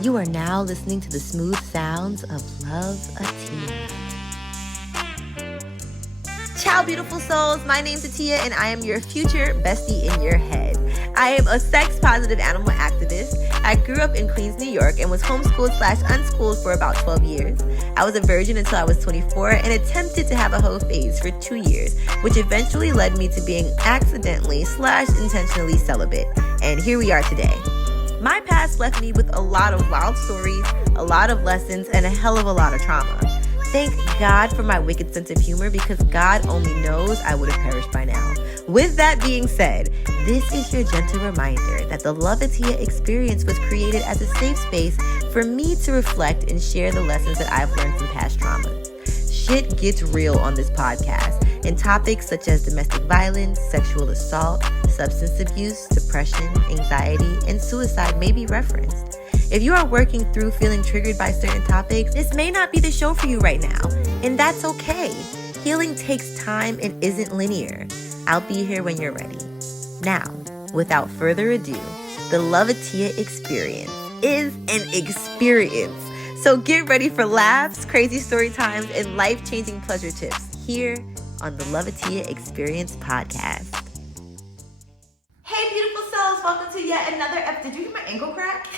You are now listening to the smooth sounds of Loveatiya. Ciao, beautiful souls. My name's Atiya, and I am your future bestie in your head. I am a sex-positive animal activist. I grew up in Queens, New York, and was homeschooled/unschooled for about 12 years. I was a virgin until I was 24 and attempted to have a hoe phase for 2 years, which eventually led me to being accidentally/intentionally celibate. And here we are today. My past left me with a lot of wild stories, a lot of lessons, and a hell of a lot of trauma. Thank God for my wicked sense of humor, because God only knows I would have perished by now. With that being said, this is your gentle reminder that the Loveatiya experience was created as a safe space for me to reflect and share the lessons that I've learned from past traumas. Shit gets real on this podcast, and topics such as domestic violence, sexual assault, substance abuse, depression, anxiety, and suicide may be referenced. If you are working through feeling triggered by certain topics, this may not be the show for you right now, and that's okay. Healing takes time and isn't linear. I'll be here when you're ready. Now, without further ado, the Loveatiya experience is an experience. So get ready for laughs, crazy story times, and life-changing pleasure tips here on the Loveatiya Experience podcast. Hey, beautiful souls. Welcome to yet another episode. Did you hear my ankle crack?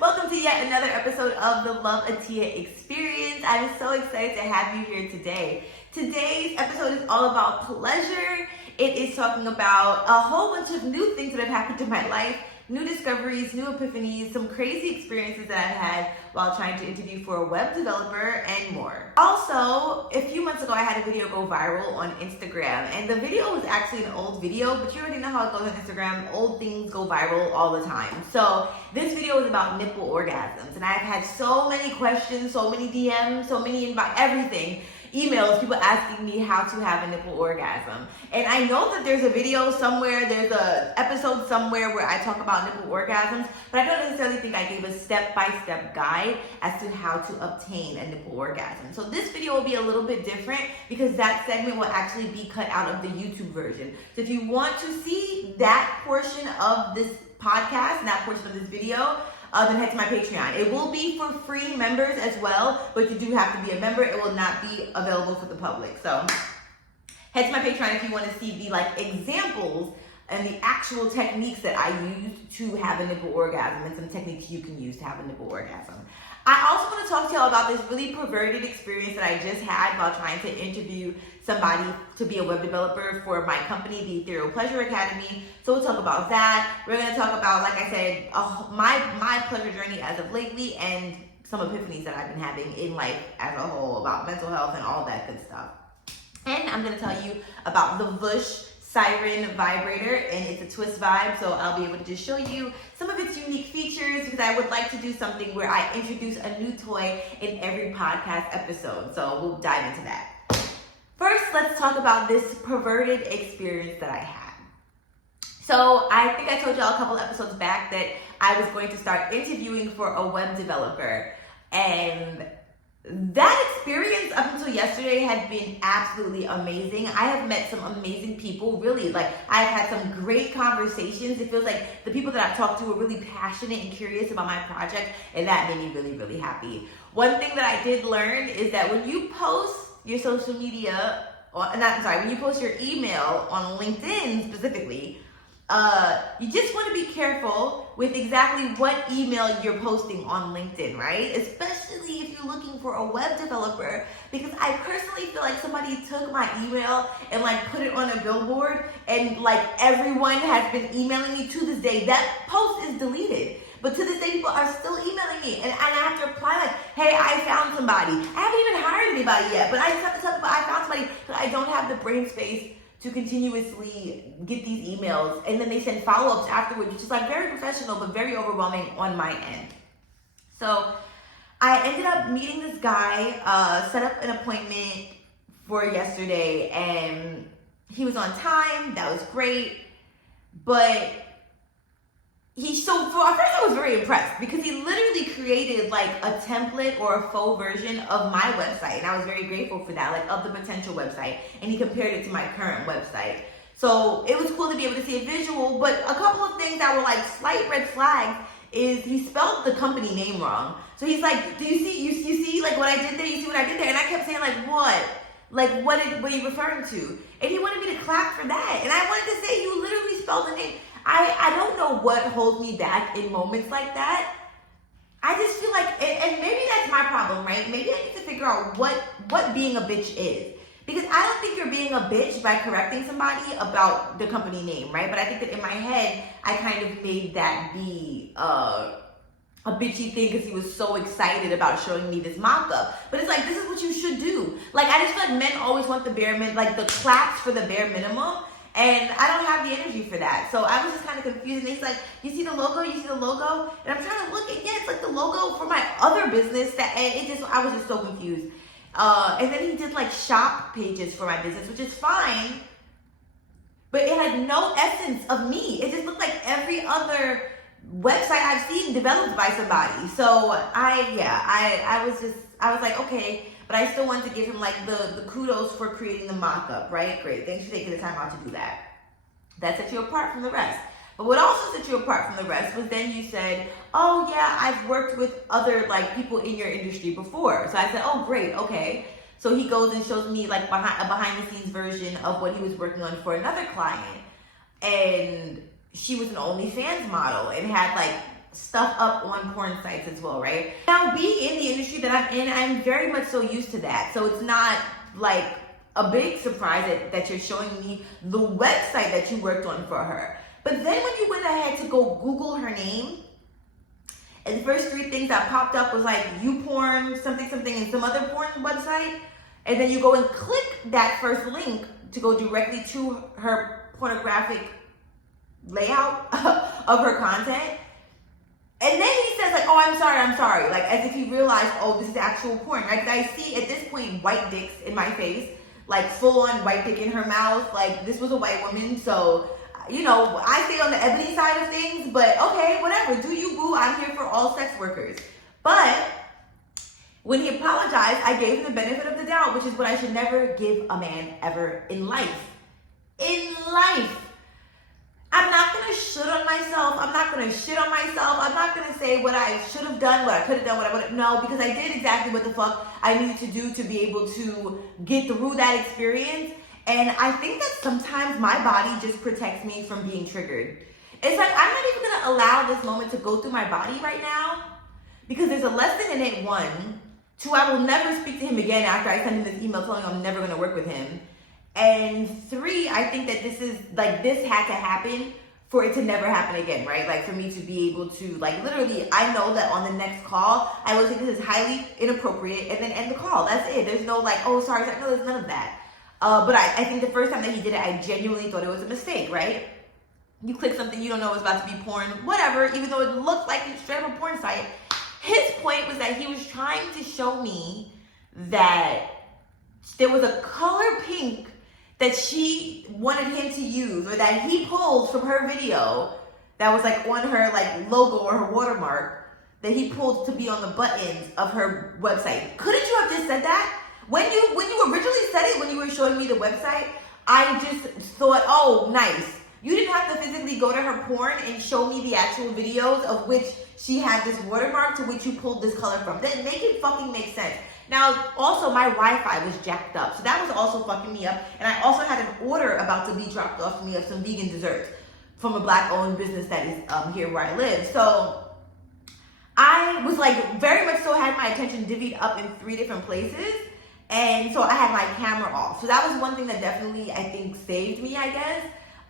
Welcome to yet another episode of the Loveatiya Experience. I'm so excited to have you here today. Today's episode is all about pleasure. It is talking about a whole bunch of new things that have happened in my life, new discoveries, new epiphanies, some crazy experiences that I've had while trying to interview for a web developer, and more. Also, a few months ago, I had a video go viral on Instagram, and the video was actually an old video, but you already know how it goes on Instagram. Old things go viral all the time. So this video is about nipple orgasms, and I've had so many questions, so many DMs, so many everything. Emails, people asking me how to have a nipple orgasm. And I know that there's a video somewhere, there's a episode somewhere where I talk about nipple orgasms, but I don't necessarily think I gave a step-by-step guide as to how to obtain a nipple orgasm. So this video will be a little bit different because that segment will actually be cut out of the YouTube version. So if you want to see that portion of this podcast and that portion of this video, then head to my Patreon. It will be for free members as well, but you do have to be a member. It will not be available for the public. So head to my Patreon if you want to see the examples and the actual techniques that I use to have a nipple orgasm, and some techniques you can use to have a nipple orgasm. I also want to talk to y'all about this really perverted experience that I just had while trying to interview somebody to be a web developer for my company, the Ethereal Pleasure Academy. So we'll talk about that. We're going to talk about, like I said, my pleasure journey as of lately, and some epiphanies that I've been having in life as a whole about mental health and all that good stuff. And I'm going to tell you about the Vush Siren vibrator, and it's a twist vibe, so I'll be able to just show you some of its unique features, because I would like to do something where I introduce a new toy in every podcast episode. So we'll dive into that. First, let's talk about this perverted experience that I had. So I think I told y'all a couple episodes back that I was going to start interviewing for a web developer, and that experience up until yesterday had been absolutely amazing. I have met some amazing people, really. I've had some great conversations. It feels like the people that I've talked to were really passionate and curious about my project, and that made me really, really happy. One thing that I did learn is that when you post your social media, when you post your email on LinkedIn specifically, you just want to be careful with exactly what email you're posting on LinkedIn, right? Especially if you're looking for a web developer, because I personally feel like somebody took my email and put it on a billboard, and everyone has been emailing me to this day. That post is deleted, but to this day people are still emailing me, and I have to reply hey, I found somebody. I haven't even hired anybody yet, but I just have to tell people I found somebody, but I don't have the brain space to continuously get these emails, and then they send follow-ups afterwards, which is very professional but very overwhelming on my end. So I ended up meeting this guy, set up an appointment for yesterday, and he was on time. That was great, but at first I was very impressed because he literally created a template or a faux version of my website, and I was very grateful for that, of the potential website, and he compared it to my current website. So it was cool to be able to see a visual, but a couple of things that were like slight red flags is he spelled the company name wrong. So he's like, do you see like what I did there? You see what I did there? And I kept saying like, what? Like, what are you referring to? And he wanted me to clap for that. And I wanted to say, you literally spelled the name. I don't know what holds me back in moments like that. I just feel like, and maybe that's my problem, right? Maybe I need to figure out what being a bitch is. Because I don't think you're being a bitch by correcting somebody about the company name, right? But I think that in my head, I kind of made that be a bitchy thing because he was so excited about showing me this mock-up. But it's like, this is what you should do. Like, I just feel like men always want the bare minimum, like the claps for the bare minimum. And I don't have the energy for that. So I was just kind of confused. And he's like, you see the logo? You see the logo? And I'm trying to look, and yeah, it's like the logo for my other business. I was just so confused. And then he did like shop pages for my business, which is fine. But it had no essence of me. It just looked like every other website I've seen developed by somebody. So I was like, okay. But I still wanted to give him like the kudos for creating the mock-up, right? Great, thanks for taking the time out to do that. That sets you apart from the rest. But what also set you apart from the rest was then you said, oh yeah, I've worked with other like people in your industry before. So I said, oh great, okay. So he goes and shows me like a behind the scenes version of what he was working on for another client. And she was an OnlyFans model and had like stuff up on porn sites as well, right? Now, being in the industry that I'm in, I'm very much so used to that. So it's not like a big surprise that you're showing me the website that you worked on for her. But then when you went ahead to go Google her name, and the first three things that popped up was like YouPorn, something, and some other porn website. And then you go and click that first link to go directly to her pornographic layout of her content. And then he says like, oh, I'm sorry. Like as if he realized, oh, this is actual porn, right? Because I see at this point white dicks in my face, like full on white dick in her mouth. Like this was a white woman. So, you know, I stay on the ebony side of things, but okay, whatever. Do you, boo? I'm here for all sex workers. But when he apologized, I gave him the benefit of the doubt, which is what I should never give a man ever in life. In life. I'm not going to shit on myself. I'm not going to shit on myself. I'm not going to say what I should have done, what I could have done, what I would have. No, because I did exactly what the fuck I needed to do to be able to get through that experience. And I think that sometimes my body just protects me from being triggered. It's like, I'm not even going to allow this moment to go through my body right now because there's a lesson in it. 1, 2, I will never speak to him again after I send him this email telling him I'm never going to work with him. And 3, I think that this had to happen for it to never happen again, right? Like for me to be able to, like literally, I know that on the next call, I will say this is highly inappropriate and then end the call. That's it. There's no like, oh, sorry. No, there's none of that. But I think the first time that he did it, I genuinely thought it was a mistake, right? You click something you don't know is about to be porn, whatever, even though it looked like a straight up porn site. His point was that he was trying to show me that there was a color pink that she wanted him to use, or that he pulled from her video that was like on her like logo or her watermark that he pulled to be on the buttons of her website. Couldn't you have just said that? When you originally said it, when you were showing me the website, I just thought, oh, nice. You didn't have to physically go to her porn and show me the actual videos of which she had this watermark to which you pulled this color from. Then make it fucking make sense. Now, also, my Wi-Fi was jacked up, so that was also fucking me up. And I also had an order about to be dropped off to me of some vegan desserts from a Black-owned business that is here where I live. So I was like, very much so had my attention divvied up in 3 different places. And so I had my camera off. So that was one thing that definitely, I think, saved me, I guess.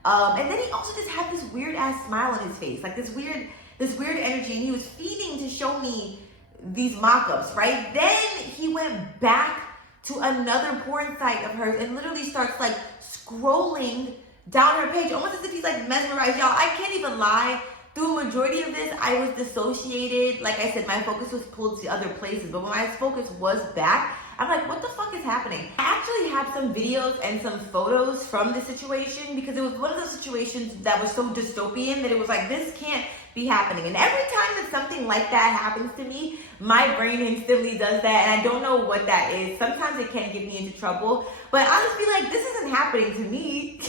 And then he also just had this weird ass smile on his face, like this weird energy. And he was feeding to show me these mock-ups, right? Then he went back to another porn site of hers and literally starts like scrolling down her page, almost as if he's like mesmerized. Y'all, I can't even lie. Through a majority of this, I was dissociated. Like I said, my focus was pulled to other places. But when my focus was back, I'm like, what the fuck is happening? I actually have some videos and some photos from the situation because it was one of those situations that was so dystopian that it was like, this can't be happening. And every time that something like that happens to me, my brain instantly does that. And I don't know what that is. Sometimes it can get me into trouble. But I'll just be like, this isn't happening to me.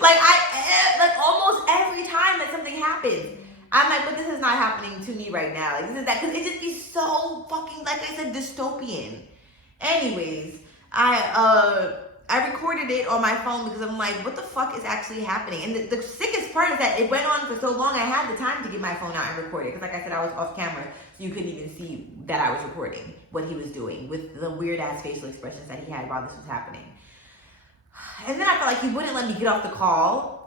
like almost every time that something happens, I'm like, but this is not happening to me right now. Like, this is that, because it just be so fucking, like I said, dystopian. Anyways, I recorded it on my phone because I'm like, what the fuck is actually happening? And the sickest part is that it went on for so long, I had the time to get my phone out and record it. Because like I said, I was off camera, so you couldn't even see that I was recording what he was doing with the weird ass facial expressions that he had while this was happening. And then I felt like he wouldn't let me get off the call.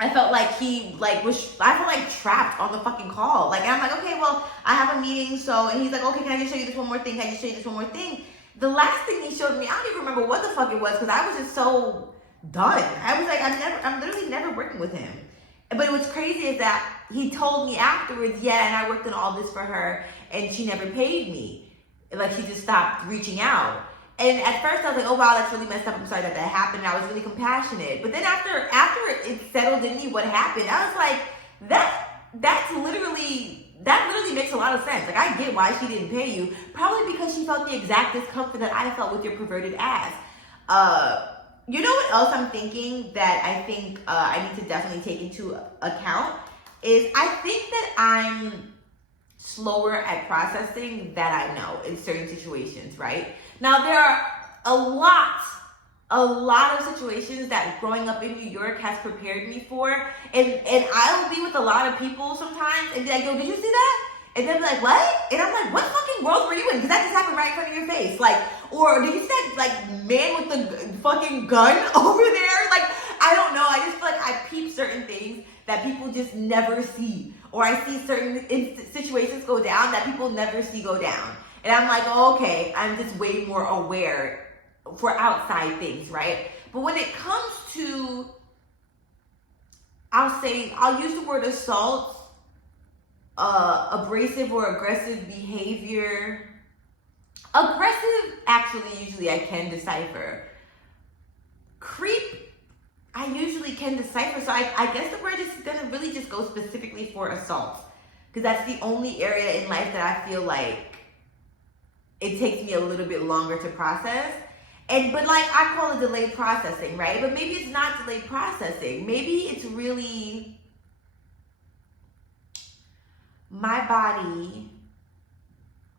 I felt like I felt like trapped on the fucking call. Like, and I'm like, okay, well, I have a meeting, so, and he's like, okay, can I just show you this one more thing? Can I just show you this one more thing? The last thing he showed me, I don't even remember what the fuck it was, because I was just so done. I was like, I'm literally never working with him. But what's crazy is that he told me afterwards, yeah, and I worked on all this for her, and she never paid me. Like, she just stopped reaching out. And at first I was like, oh wow, that's really messed up. I'm sorry that happened. And I was really compassionate. But then after it settled in me what happened, I was like, that literally makes a lot of sense. Like, I get why she didn't pay you. Probably because she felt the exact discomfort that I felt with your perverted ass. You know what else I'm thinking that I think I need to definitely take into account is I think that I'm slower at processing that I know in certain situations, right? Now, there are a lot of situations that growing up in New York has prepared me for, and I will be with a lot of people sometimes and be like, yo, did you see that? And they'll be like, what? And I'm like, what fucking world were you in? Because that just happened right in front of your face. Like, or did you see that, like, man with the fucking gun over there? Like, I don't know. I just feel like I peep certain things that people just never see. Or I see certain situations go down that people never see go down. And I'm like, oh, okay, I'm just way more aware for outside things, right? But when it comes to, I'll use the word assault, abrasive or aggressive behavior. Aggressive, actually, usually I can decipher. Creep, I usually can decipher. So I guess the word is gonna really just go specifically for assault, because that's the only area in life that I feel like it takes me a little bit longer to process. But like, I call it delayed processing, right? But maybe it's not delayed processing. Maybe it's really my body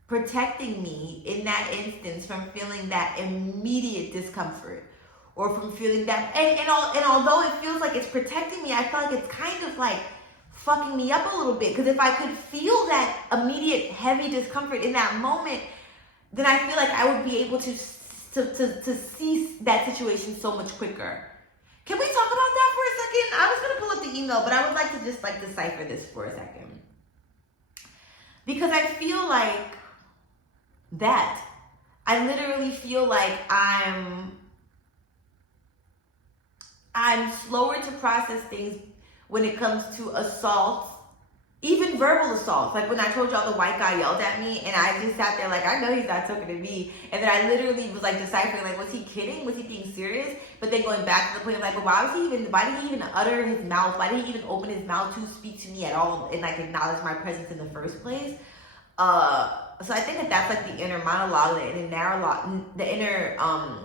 protecting me in that instance from feeling that immediate discomfort, or from feeling that, and although it feels like it's protecting me, I feel like it's kind of like fucking me up a little bit. Because if I could feel that immediate heavy discomfort in that moment, then I feel like I would be able to see that situation so much quicker. Can we talk about that for a second? I was gonna pull up the email, but I would like to just like decipher this for a second. Because I feel like that. I literally feel like I'm slower to process things when it comes to assaults, even verbal assaults. Like when I told y'all the white guy yelled at me, and I just sat there like, I know he's not talking to me. And then I literally was like deciphering, like, was he kidding? Was he being serious? But then going back to the point of like, but why did he even utter his mouth? Why did he even open his mouth to speak to me at all and like acknowledge my presence in the first place? So I think that's like the inner monologue, the inner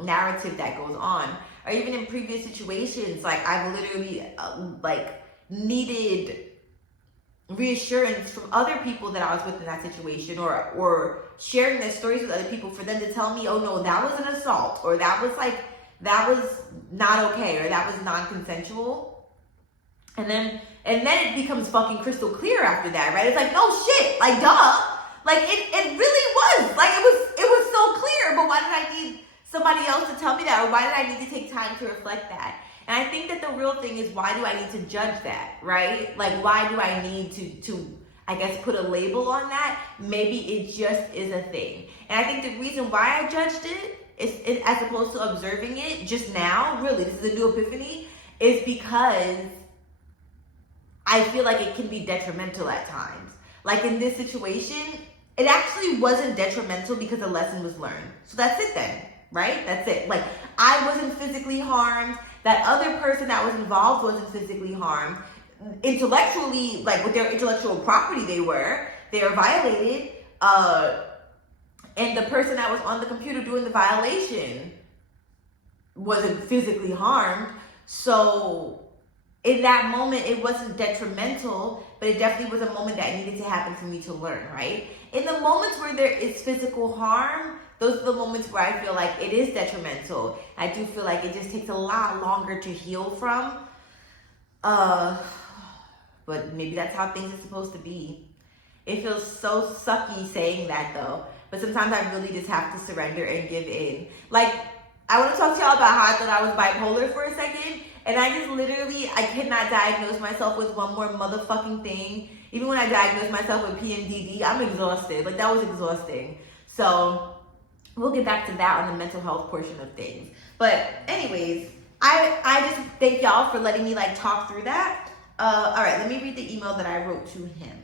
narrative that goes on. Or even in previous situations, like I've literally needed reassurance from other people that I was with in that situation, or sharing their stories with other people for them to tell me, oh no, that was an assault, or that was not okay, or that was non-consensual. And then it becomes fucking crystal clear after that, right? It's like, no shit, like duh. Like it really was. Like it was so clear, but why did I need somebody else to tell me that? Or why did I need to take time to reflect that? And I think that the real thing is, why do I need to judge that, right? Like, why do I need to I guess, put a label on that? Maybe it just is a thing. And I think the reason why I judged it, is as opposed to observing it just now, really, this is a new epiphany, is because I feel like it can be detrimental at times. Like in this situation, it actually wasn't detrimental because a lesson was learned. So that's it then, right? That's it. Like, I wasn't physically harmed. That other person that was involved wasn't physically harmed. Intellectually, like with their intellectual property, they were violated. And the person that was on the computer doing the violation wasn't physically harmed. So in that moment, it wasn't detrimental, but it definitely was a moment that needed to happen for me to learn, right? In the moments where there is physical harm, those are the moments where I feel like it is detrimental. I do feel like it just takes a lot longer to heal from. But maybe that's how things are supposed to be. It feels so sucky saying that though, but sometimes I really just have to surrender and give in. Like, I want to talk to y'all about how I thought I was bipolar for a second, and I just literally, I cannot diagnose myself with one more motherfucking thing. Even when I diagnosed myself with PMDD, I'm exhausted. Like, that was exhausting. So we'll get back to that on the mental health portion of things. But anyways, I just thank y'all for letting me like talk through that. All right, let me read the email that I wrote to him.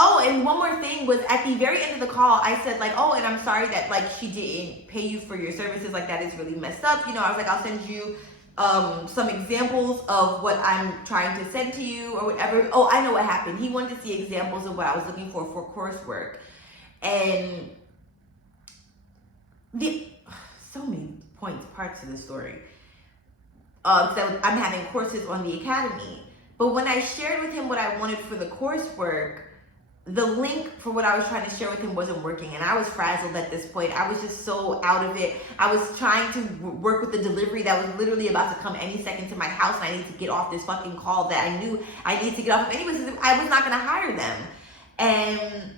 Oh, and one more thing was at the very end of the call, I said like, oh, and I'm sorry that like she didn't pay you for your services. Like, that is really messed up. You know, I was like, I'll send you some examples of what I'm trying to send to you or whatever. Oh, I know what happened. He wanted to see examples of what I was looking for coursework. And so many parts of the story. So I'm having courses on the academy. But when I shared with him what I wanted for the coursework, the link for what I was trying to share with him wasn't working, and I was frazzled at this point. I was just so out of it. I was trying to work with the delivery that was literally about to come any second to my house, and I needed to get off this fucking call that I knew I needed to get off of anyways. I was not going to hire them. And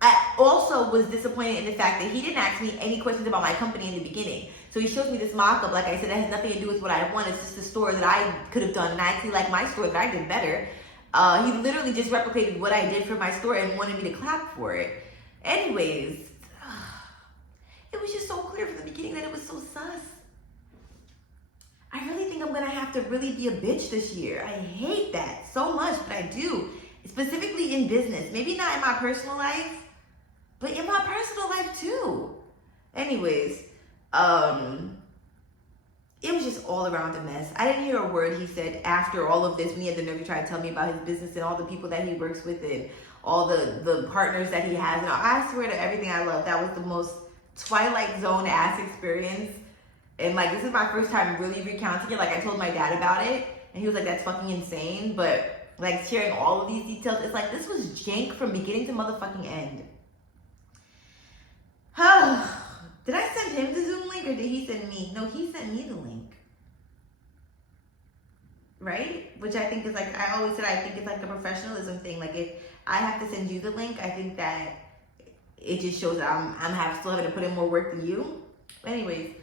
I also was disappointed in the fact that he didn't ask me any questions about my company in the beginning. So he shows me this mock-up, like I said, that has nothing to do with what I want. It's just a store that I could have done, and I actually like my store that I did better. He literally just replicated what I did for my store and wanted me to clap for it. Anyways, it was just so clear from the beginning that it was so sus. I really think I'm gonna have to really be a bitch this year. I hate that so much, but I do. Specifically in business. Maybe not in my personal life, but in my personal life too. Anyways, it was just all around a mess. I didn't hear a word he said after all of this when he had the nerve to try to tell me about his business and all the people that he works with and all the partners that he has. And I swear to everything I love, that was the most Twilight Zone ass experience. And like, this is my first time really recounting it. Like, I told my dad about it and he was like, that's fucking insane. But like, sharing all of these details, it's like, this was jank from beginning to motherfucking end. Did I send him the Zoom link or did he send me? No, he sent me the link. Right? Which I think is like, I always said, I think it's like a professionalism thing. Like, if I have to send you the link, I think that it just shows that I'm still having to put in more work than you. But anyways,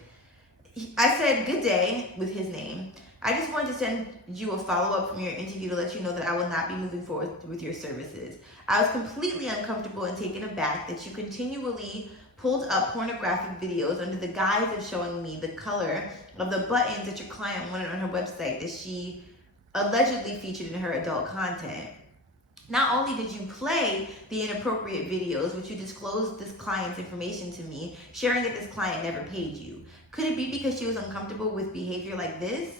I said good day with his name. I just wanted to send you a follow-up from your interview to let you know that I will not be moving forward with your services. I was completely uncomfortable and taken aback that you continually pulled up pornographic videos under the guise of showing me the color of the buttons that your client wanted on her website that she allegedly featured in her adult content. Not only did you play the inappropriate videos, which you disclosed this client's information to me, sharing that this client never paid you. Could it be because she was uncomfortable with behavior like this?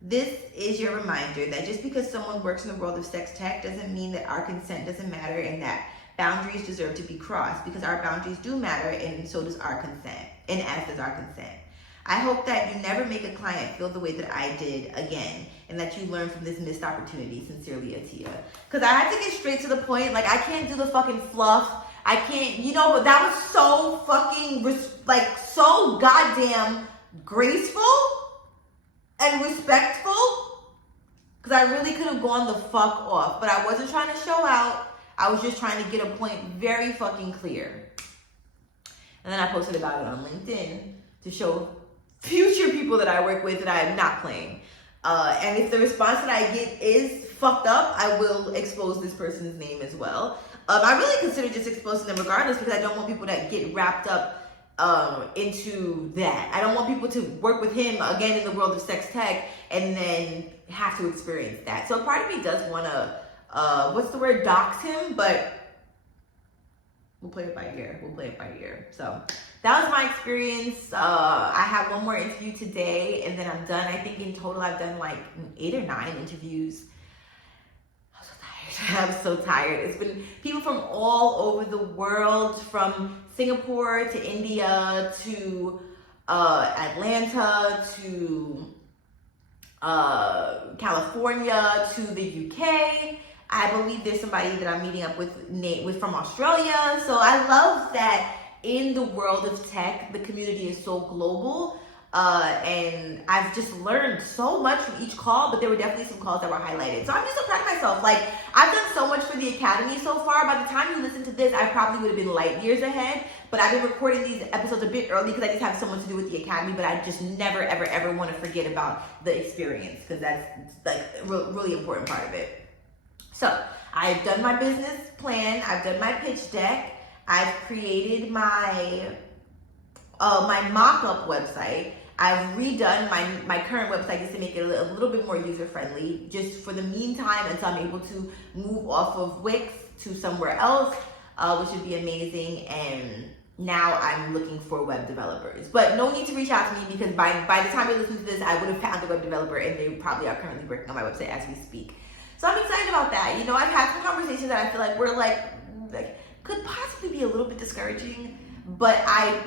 This is your reminder that just because someone works in the world of sex tech doesn't mean that our consent doesn't matter and that boundaries deserve to be crossed, because our boundaries do matter and so does our consent, and as does our consent. I hope that you never make a client feel the way that I did again, and that you learn from this missed opportunity. Sincerely, Atiya. Because I had to get straight to the point. Like, I can't do the fucking fluff. I can't, but that was so fucking, like, so goddamn graceful and respectful. Because I really could have gone the fuck off, but I wasn't trying to show out. I was just trying to get a point very fucking clear. And then I posted about it on LinkedIn to show future people that I work with that I am not playing. And if the response that I get is fucked up, I will expose this person's name as well. I really consider just exposing them regardless, because I don't want people that get wrapped up into that. I don't want people to work with him again in the world of sex tech and then have to experience that. So part of me does want to dox him, but we'll play it by ear. So that was my experience. I have one more interview today and then I'm done. I think in total I've done like 8 or 9 interviews. I'm so tired. It's been people from all over the world, from Singapore to India to Atlanta to California to the UK. I believe there's somebody that I'm meeting up with from Australia. So I love that in the world of tech, the community is so global. And I've just learned so much from each call, but there were definitely some calls that were highlighted. So I'm just so proud of myself. Like, I've done so much for the Academy so far. By the time you listen to this, I probably would have been light years ahead. But I've been recording these episodes a bit early because I just have so much to do with the Academy. But I just never, ever, ever want to forget about the experience, because that's like a really important part of it. So I've done my business plan. I've done my pitch deck. I've created my mock-up website. I've redone my current website just to make it a little bit more user-friendly, just for the meantime, until I'm able to move off of Wix to somewhere else, which would be amazing. And now I'm looking for web developers. But no need to reach out to me, because by the time you listen to this, I would have found a web developer, and they probably are currently working on my website as we speak. So I'm excited about that. You know, I've had some conversations that I feel like were like could possibly be a little bit discouraging, but I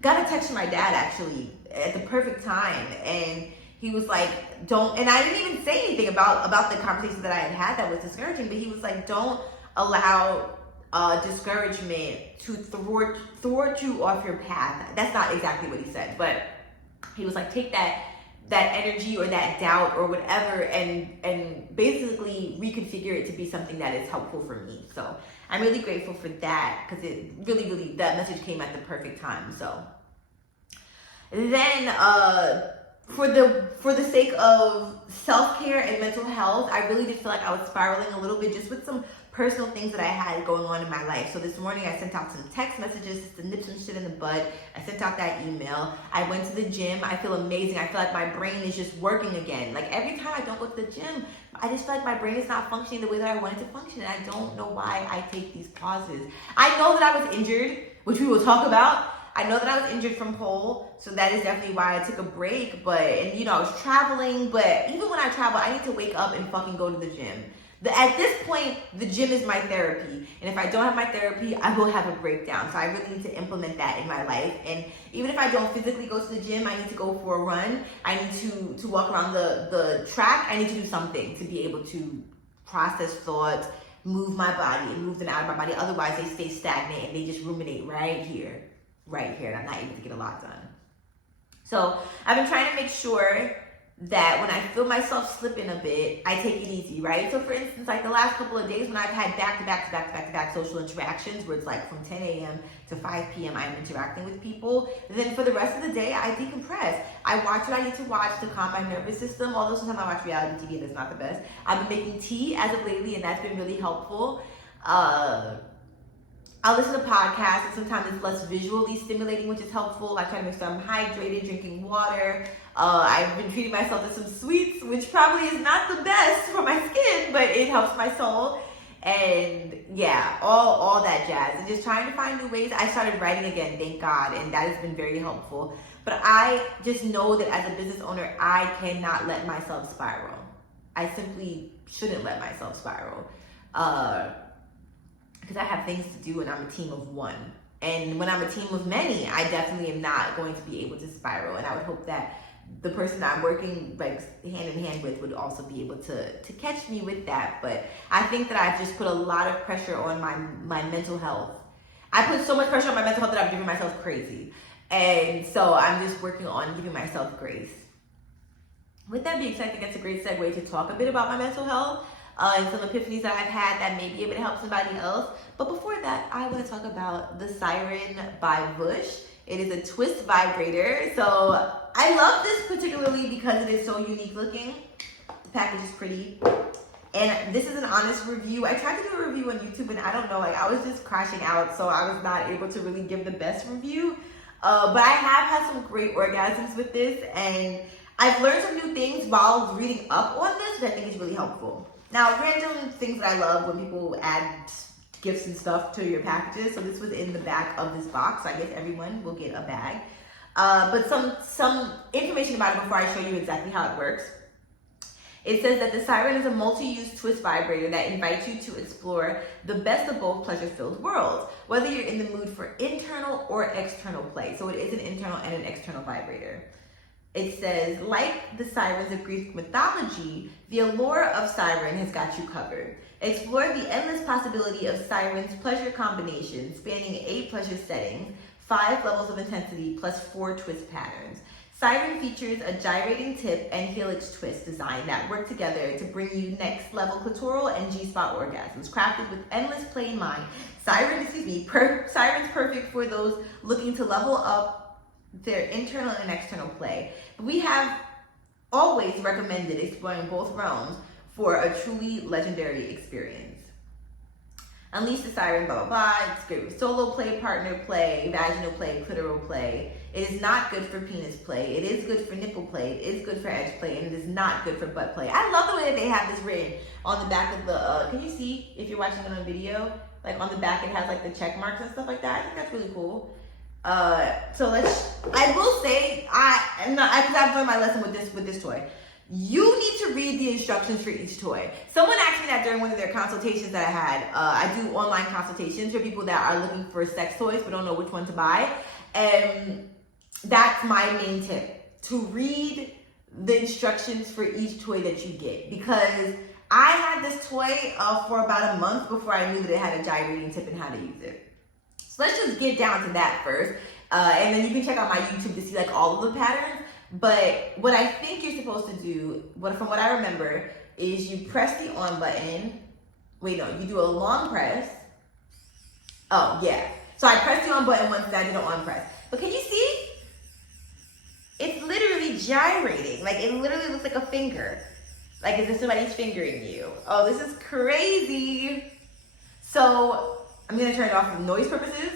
got a text from my dad actually at the perfect time, and he was like, don't, and I didn't even say anything about the conversations that I had that was discouraging, but he was like, don't allow discouragement to thwart you off your path. That's not exactly what he said, but he was like, take that energy or that doubt or whatever, and basically reconfigure it to be something that is helpful for me. So I'm really grateful for that, because it really, that message came at the perfect time. So then for the sake of self-care and mental health, I really did feel like I was spiraling a little bit, just with some personal things that I had going on in my life. So this morning I sent out some text messages just to nip some shit in the bud. I sent out that email. I went to the gym. I feel amazing. I feel like my brain is just working again. Like, every time I don't go to the gym, I just feel like my brain is not functioning the way that I want it to function, and I don't know why I take these pauses. I know that I was injured, which we will talk about. I know that I was injured from pole, so that is definitely why I took a break. And you know, I was traveling, but even when I travel, I need to wake up and fucking go to the gym. At this point, the gym is my therapy. And if I don't have my therapy, I will have a breakdown. So I really need to implement that in my life. And even if I don't physically go to the gym, I need to go for a run. I need to walk around the track. I need to do something to be able to process thoughts, move my body, and move them out of my body. Otherwise, they stay stagnant and they just ruminate right here. And I'm not able to get a lot done. So I've been trying to make sure that when I feel myself slipping a bit, I take it easy, right? So for instance, like the last couple of days when I've had back-to-back social interactions, where it's like from 10 a.m. to 5 p.m. I'm interacting with people, then for the rest of the day, I decompress. I watch what I need to watch to calm my nervous system, although sometimes I watch reality TV and it's not the best. I've been making tea as of lately, and that's been really helpful. I'll listen to podcasts, and sometimes it's less visually stimulating, which is helpful. I try to make sure I'm hydrated, drinking water. I've been treating myself to some sweets, which probably is not the best for my skin, but it helps my soul. And yeah, all that jazz. And just trying to find new ways. I started writing again, thank God, and that has been very helpful. But I just know that as a business owner, I cannot let myself spiral. I simply shouldn't let myself spiral. Because I have things to do, and I'm a team of one. And when I'm a team of many, I definitely am not going to be able to spiral. And I would hope that the person I'm working like hand in hand with would also be able to catch me with that. But I think that I've just put a lot of pressure on my mental health. I put so much pressure on my mental health that I'm giving myself crazy. And so I'm just working on giving myself grace. With that being said, I think that's a great segue to talk a bit about my mental health. And some epiphanies that I've had that may be able to help somebody else. But before that, I want to talk about the Siren by Bush. It is a twist vibrator. So I love this particularly because it is so unique looking. The package is pretty. And this is an honest review. I tried to do a review on YouTube, and I don't know, like I was just crashing out, so I was not able to really give the best review. But I have had some great orgasms with this, and I've learned some new things while reading up on this, which I think is really helpful. Now, random things that I love when people add gifts and stuff to your packages. So this was in the back of this box. So I guess everyone will get a bag. But some information about it before I show you exactly how it works. It says that the siren is a multi-use twist vibrator that invites you to explore the best of both pleasure-filled worlds, whether you're in the mood for internal or external play. So it is an internal and an external vibrator. It says, like the sirens of Greek mythology, the allure of siren has got you covered. Explore the endless possibility of sirens' pleasure combinations spanning 8 pleasure settings, 5 levels of intensity, plus 4 twist patterns. Siren features a gyrating tip and helix twist design that work together to bring you next level clitoral and G-spot orgasms. Crafted with endless play in mind, Siren's perfect for those looking to level up their internal and external play. We have always recommended exploring both realms for a truly legendary experience. Unleash the siren, blah, blah, blah. It's great with solo play, partner play, vaginal play, clitoral play. It is not good for penis play. It is good for nipple play. It is good for edge play, and it is not good for butt play. I love the way that they have this written on the back of the, can you see if you're watching it on video? Like on the back, it has like the check marks and stuff like that. I think that's really cool. So I will say, because I've learned my lesson with this toy. You need to read the instructions for each toy. Someone asked me that during one of their consultations that I had. I do online consultations for people that are looking for sex toys but don't know which one to buy. And that's my main tip, to read the instructions for each toy that you get. Because I had this toy for about a month before I knew that it had a gyrating tip and how to use it. So let's just get down to that first. And then you can check out my YouTube to see like all of the patterns. But what I think you're supposed to do, from what I remember, is you press the on button. Wait, no, you do a long press. Oh, yeah. So I pressed the on button once I did an on press. But can you see? It's literally gyrating. Like, it literally looks like a finger. Like as if somebody's fingering you. Oh, this is crazy. So I'm going to turn it off for noise purposes.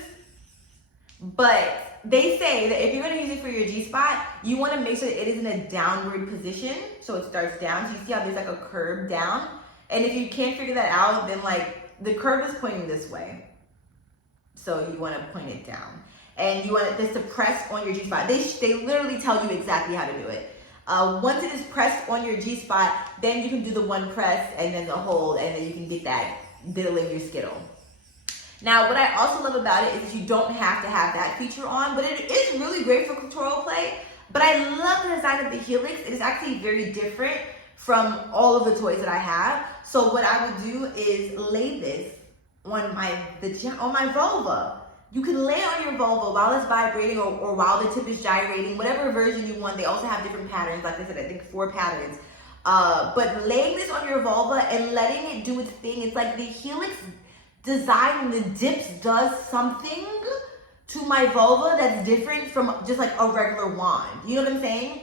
But they say that if you're going to use it for your G-spot, you want to make sure that it is in a downward position. So it starts down. So you see how there's like a curve down? And if you can't figure that out, then like the curve is pointing this way. So you want to point it down. And you want this to press on your G-spot. They literally tell you exactly how to do it. Once it is pressed on your G-spot, then you can do the one press and then the hold, and then you can get that diddling your skittle. Now, what I also love about it is you don't have to have that feature on, but it is really great for clitoral play. But I love the design of the helix. It is actually very different from all of the toys that I have. So what I would do is lay this on my vulva. You can lay it on your vulva while it's vibrating or while the tip is gyrating, whatever version you want. They also have different patterns. Like I said, I think 4 patterns. But laying this on your vulva and letting it do its thing, it's like the helix design, the dips does something to my vulva that's different from just like a regular wand. You know what I'm saying?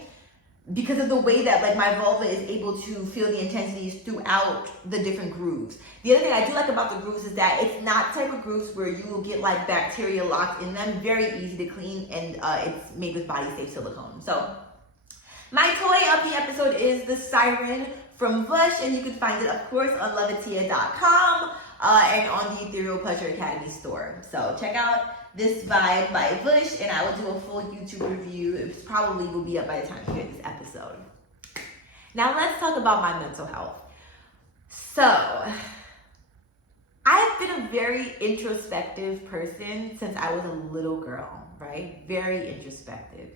Because of the way that like my vulva is able to feel the intensities throughout the different grooves. The other thing I do like about the grooves is that it's not type of grooves where you will get like bacteria locked in them. Very easy to clean, and it's made with body safe silicone. So my toy of the episode is the Siren from Bush, and you can find it of course on theloveatiya.com and on the Ethereal Pleasure Academy store. So check out this vibe by Bush, and I will do a full YouTube review. It probably will be up by the time you hear this episode. Now let's talk about my mental health. So I've been a very introspective person since I was a little girl, right? Very introspective.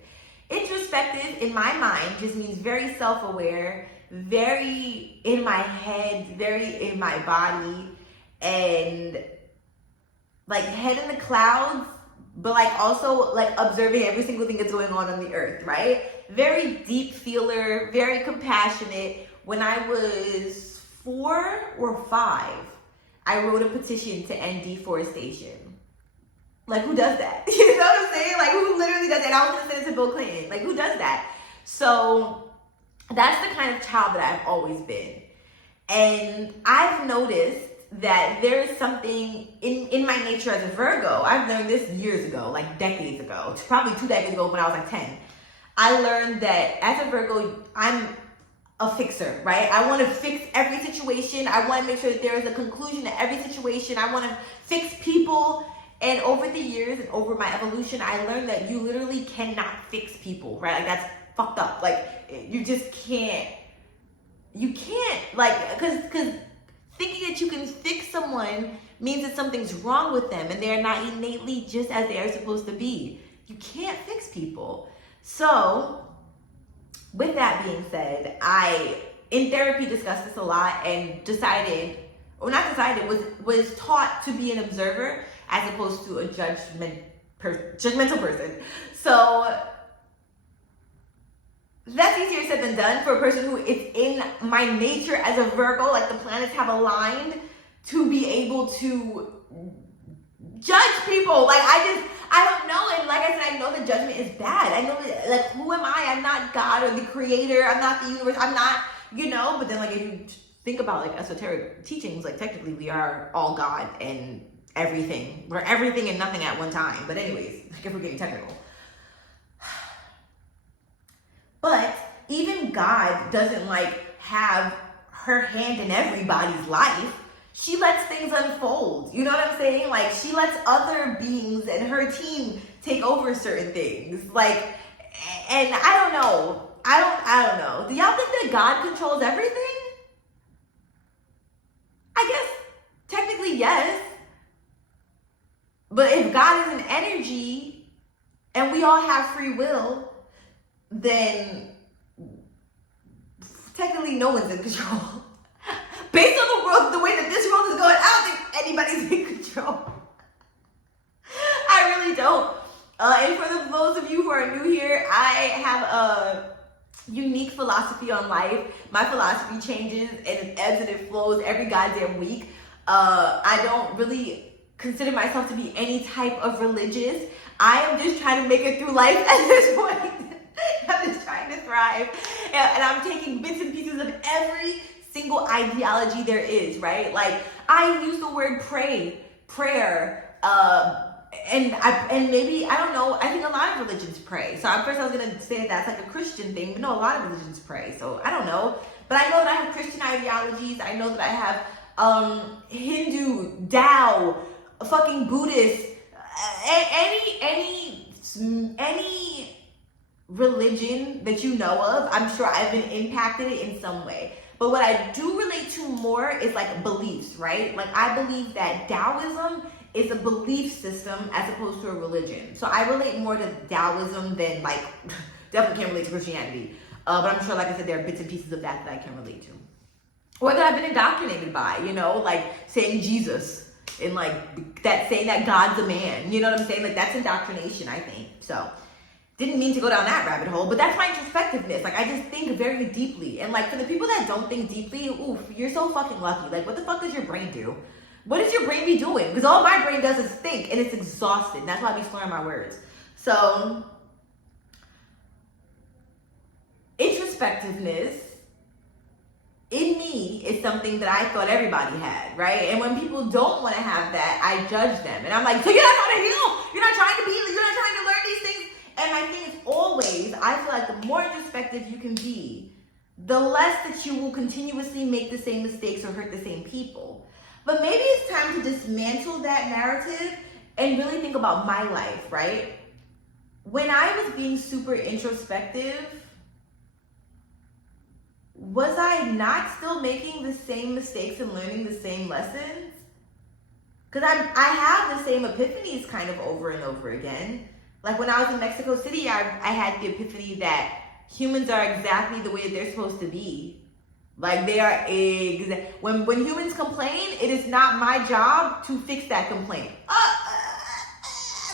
Introspective in my mind just means very self-aware, very in my head, very in my body, and like head in the clouds, but like also like observing every single thing that's going on the earth, right? Very deep feeler, very compassionate. When I was 4 or 5, I wrote a petition to end deforestation. Like, who does that? You know what I'm saying? Like, who literally does that? And I was gonna say this to Bill Clinton. Like, who does that? So that's the kind of child that I've always been. And I've noticed that there is something in my nature as a Virgo. I've learned this years ago, like decades ago, probably 2 decades ago when I was like 10. I learned that as a Virgo, I'm a fixer, right? I want to fix every situation. I want to make sure that there is a conclusion to every situation. I want to fix people. And over the years and over my evolution, I learned that you literally cannot fix people, right? Like, that's fucked up. Like, you just can't. you can't, like, because thinking that you can fix someone means that something's wrong with them and they're not innately just as they are supposed to be. You can't fix people. So, with that being said, I, in therapy, discussed this a lot and was taught to be an observer as opposed to a judgmental person. So, that's easier said than done for a person who it's in my nature as a Virgo, like the planets have aligned to be able to judge people. Like, I don't know. And like I said, I know that judgment is bad. I know that, like, who am I? I'm not God or the creator. I'm not the universe. I'm not, but then, like, if you think about, like, esoteric teachings, like, technically we are all God and everything. We're everything and nothing at one time. But anyways, like, if we're getting technical. But even God doesn't, like, have her hand in everybody's life. She lets things unfold. You know what I'm saying? Like, she lets other beings and her team take over certain things. Like, and I don't know. I don't know. Do y'all think that God controls everything? I guess technically yes. But if God is an energy and we all have free will, then technically no one's in control. Based on the world, the way that this world is going, I don't think anybody's in control. I really don't. And for those of you who are new here, I have a unique philosophy on life. My philosophy changes and it ebbs and it flows every goddamn week. I don't really consider myself to be any type of religious. I am just trying to make it through life at this point. I'm just trying to thrive. And I'm taking bits and pieces of every single ideology there is, right? Like, I use the word prayer, and maybe, I don't know, I think a lot of religions pray. So at first I was going to say that's like a Christian thing, but no, a lot of religions pray. So I don't know. But I know that I have Christian ideologies. I know that I have Hindu, Tao, fucking Buddhist, any religion that you know of, I'm sure I've been impacted in some way. But what I do relate to more is like beliefs, right? Like, I believe that Taoism is a belief system as opposed to a religion. So I relate more to Taoism than, like, definitely can't relate to Christianity. But I'm sure, like I said, there are bits and pieces of that I can relate to. Or that I've been indoctrinated by, like saying Jesus and like that, saying that God's a man. You know what I'm saying? Like, that's indoctrination, I think. So didn't mean to go down that rabbit hole, but that's my introspectiveness. Like, I just think very deeply. And like, for the people that don't think deeply, oof, you're so fucking lucky. Like, what the fuck does your brain do? What does your brain be doing? Because all my brain does is think, and it's exhausted. And that's why I be slurring my words. So, introspectiveness in me is something that I thought everybody had, right? And when people don't want to have that, I judge them. And I'm like, so you're not trying to heal? You're not trying to learn these things? And my thing is always, I feel like the more introspective you can be, the less that you will continuously make the same mistakes or hurt the same people. But maybe it's time to dismantle that narrative and really think about my life, right? When I was being super introspective, was I not still making the same mistakes and learning the same lessons? Because I have the same epiphanies kind of over and over again. Like, when I was in Mexico City, I had the epiphany that humans are exactly the way that they're supposed to be. Like, they are when humans complain, it is not my job to fix that complaint.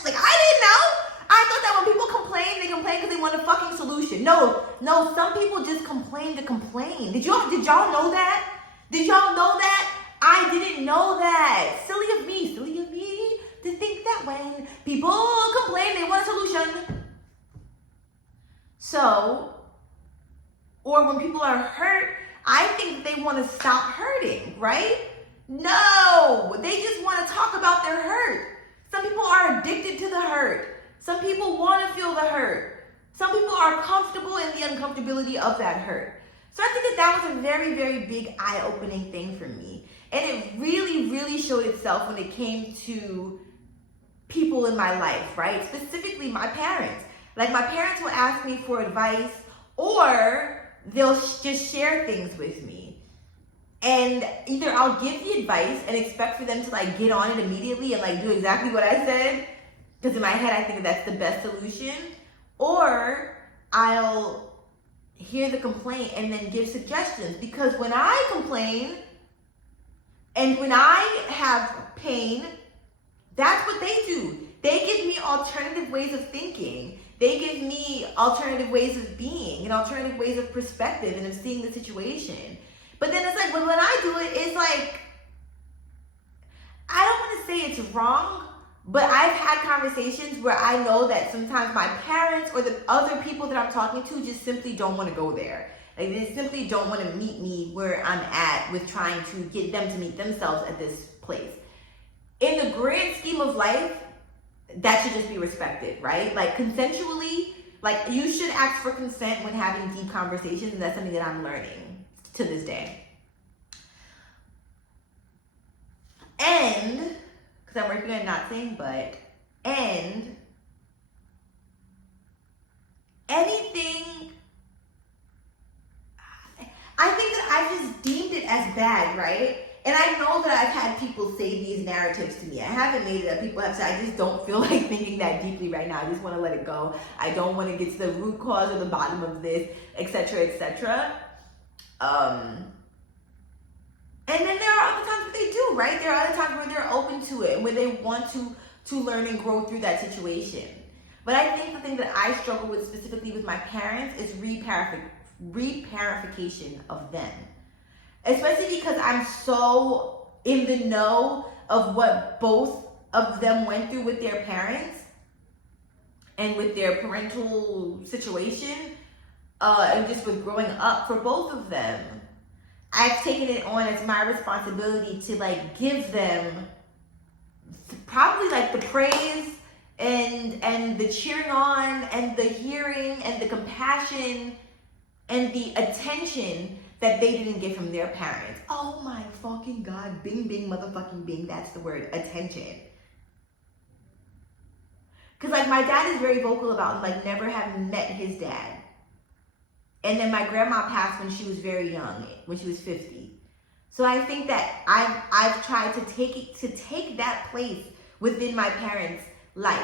Like, I didn't know. I thought that when people complain, they complain because they want a fucking solution. No, some people just complain to complain. Did y'all know that? Did y'all know that? I didn't know that. Silly of me to think that when people complain, they want a solution. So, or when people are hurt, I think they want to stop hurting, right? No, they just want to talk about their hurt. Some people are addicted to the hurt. Some people want to feel the hurt. Some people are comfortable in the uncomfortability of that hurt. So I think that was a very, very big eye-opening thing for me. And it really, really showed itself when it came to people in my life, right? Specifically my parents. Like, my parents will ask me for advice, or they'll just share things with me. And either I'll give the advice and expect for them to like get on it immediately and like do exactly what I said, because in my head I think that's the best solution, or I'll hear the complaint and then give suggestions. Because when I complain and when I have pain, that's what they do. They give me alternative ways of thinking. They give me alternative ways of being and alternative ways of perspective and of seeing the situation. But then it's like, when I do it, it's like, I don't want to say it's wrong, but I've had conversations where I know that sometimes my parents or the other people that I'm talking to just simply don't want to go there. Like, they simply don't want to meet me where I'm at with trying to get them to meet themselves at this place. In the grand scheme of life, that should just be respected, right? Like, consensually, like, you should ask for consent when having deep conversations, and that's something that I'm learning to this day. And, because I'm working on not saying but, and anything, I think that I just deemed it as bad, right? And I know that I've had people say these narratives to me. I haven't made it up. People have said, I just don't feel like thinking that deeply right now. I just want to let it go. I don't want to get to the root cause or the bottom of this, etc., etc. And then there are other times where they do, right? There are other times where they're open to it, where they want to learn and grow through that situation. But I think the thing that I struggle with specifically with my parents is reparentification of them. Especially because I'm so in the know of what both of them went through with their parents and with their parental situation, and just with growing up for both of them. I've taken it on as my responsibility to like give them probably like the praise and the cheering on and the hearing and the compassion and the attention that they didn't get from their parents. Oh my fucking God, bing, bing, motherfucking bing, that's the word, attention. Because like my dad is very vocal about like never having met his dad. And then my grandma passed when she was very young, when she was 50. So I think that I've tried to take that place within my parents' life.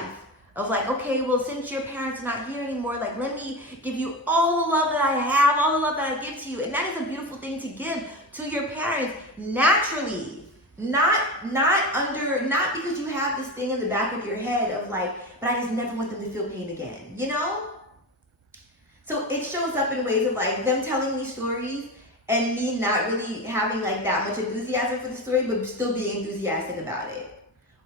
Of like, okay, well, since your parents are not here anymore, like, let me give you all the love that I have, all the love that I give to you. And that is a beautiful thing to give to your parents naturally. Not because you have this thing in the back of your head of like, but I just never want them to feel pain again, you know? So it shows up in ways of like them telling me stories and me not really having like that much enthusiasm for the story, but still being enthusiastic about it.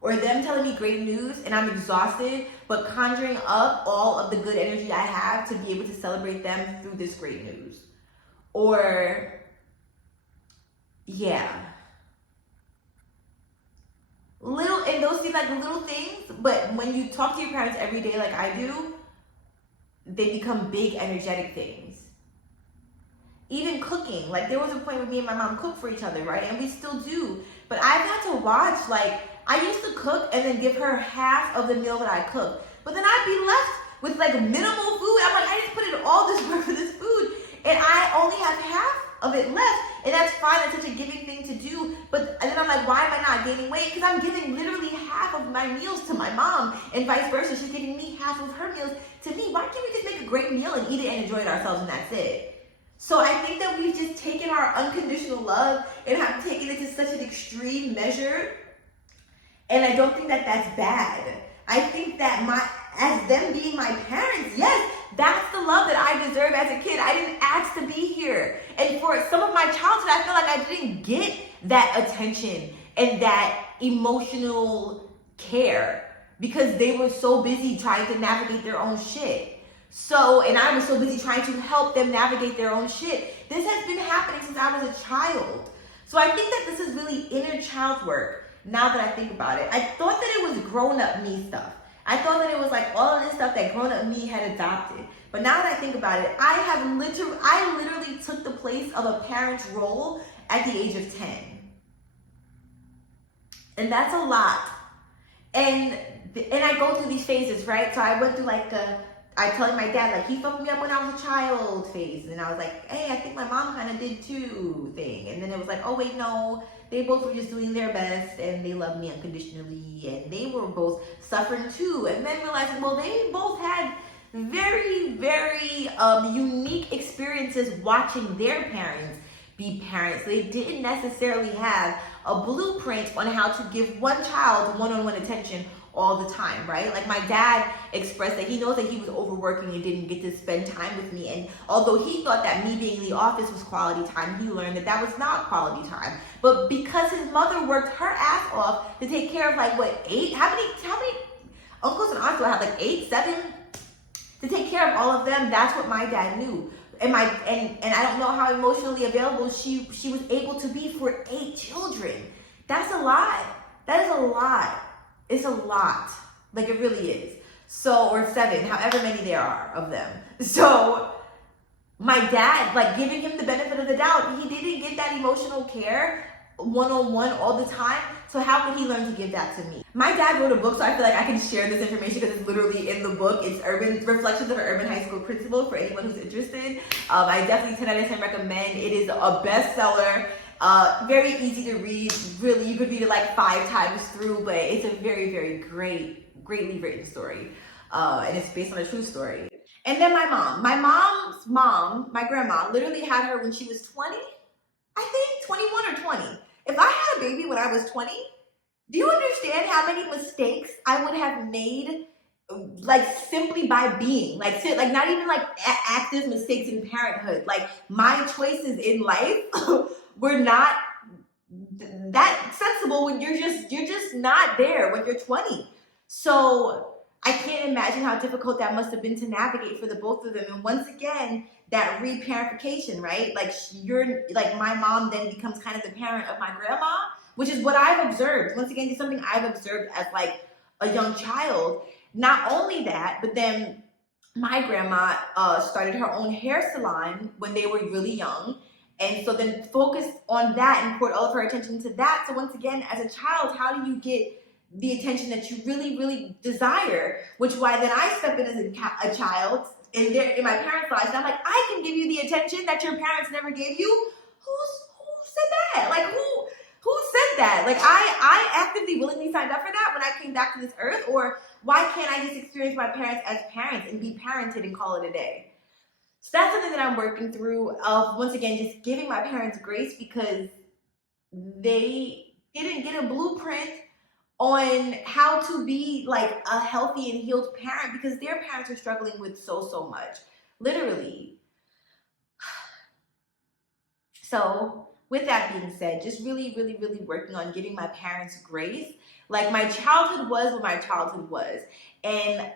Or them telling me great news and I'm exhausted, but conjuring up all of the good energy I have to be able to celebrate them through this great news. Or, yeah. And those seem like little things, but when you talk to your parents every day like I do, they become big energetic things. Even cooking, like there was a point where me and my mom cooked for each other, right? And we still do. But I've had to watch, like, I used to cook and then give her half of the meal that I cooked. But then I'd be left with like minimal food. I'm like, I just put in all this work for this food and I only have half of it left. And that's fine, that's such a giving thing to do. And then I'm like, why am I not gaining weight? Because I'm giving literally half of my meals to my mom and vice versa. She's giving me half of her meals to me. Why can't we just make a great meal and eat it and enjoy it ourselves and that's it? So I think that we've just taken our unconditional love and have taken it to such an extreme measure. And I don't think that that's bad. I think that as them being my parents, yes, that's the love that I deserve as a kid. I didn't ask to be here. And for some of my childhood, I feel like I didn't get that attention and that emotional care because they were so busy trying to navigate their own shit. And I was so busy trying to help them navigate their own shit. This has been happening since I was a child. So I think that this is really inner child work. Now that I think about it, I thought that it was grown-up me stuff. I thought that it was like all of this stuff that grown-up me had adopted. But now that I think about it, I literally took the place of a parent's role at the age of 10. And that's a lot. And I go through these phases, right? So I went through like the I telling my dad, like, he fucked me up when I was a child face. And I was like, hey, I think my mom kind of did too thing. And then it was like, oh, wait, no. They both were just doing their best and they loved me unconditionally. And they were both suffering too. And then realizing, well, they both had very, very unique experiences watching their parents be parents. They didn't necessarily have a blueprint on how to give one child one-on-one attention all the time, right? Like my dad expressed that he knows that he was overworking and didn't get to spend time with me. And although he thought that me being in the office was quality time, he learned that that was not quality time. But because his mother worked her ass off to take care of like what, 8? How many uncles and aunts do I have? Like 8, 7? To take care of all of them, that's what my dad knew. And I don't know how emotionally available she was able to be for 8 children. That's a lot. That is a lot. It's a lot. Like it really is. So, or 7, however many there are of them. So my dad, like giving him the benefit of the doubt, he didn't get that emotional care one-on-one all the time. So how could he learn to give that to me? My dad wrote a book, so I feel like I can share this information because it's literally in the book. It's Reflections of an Urban High School Principal for anyone who's interested. I definitely 10 out of 10 recommend. It is a bestseller. Very easy to read. Really, you could read it like 5 times through, but it's a very, very greatly written story. And it's based on a true story. And then my mom's mom, my grandma, literally had her when she was 20, I think 21 or 20. If I had a baby when I was 20, do you understand how many mistakes I would have made, like simply by being, like not even like active mistakes in parenthood. Like my choices in life were not that sensible when you're just not there when you're 20. So I can't imagine how difficult that must have been to navigate for the both of them. And once again, that reparentification, right? Like my mom then becomes kind of the parent of my grandma, which is what I've observed. Once again, it's something I've observed as like a young child. Not only that, but then my grandma started her own hair salon when they were really young. And so then focused on that and poured all of her attention to that. So once again, as a child, how do you get the attention that you really, really desire? Which why then I step in as a child in my parents' lives, and I'm like, I can give you the attention that your parents never gave you. Who said that? Like who said that? Like I actively, willingly signed up for that when I came back to this earth. Or why can't I just experience my parents as parents and be parented and call it a day? So that's something that I'm working through of, once again, just giving my parents grace because they didn't get a blueprint on how to be like a healthy and healed parent because their parents are struggling with so much, literally. So with that being said, just really working on giving my parents grace. Like my childhood was what my childhood was. And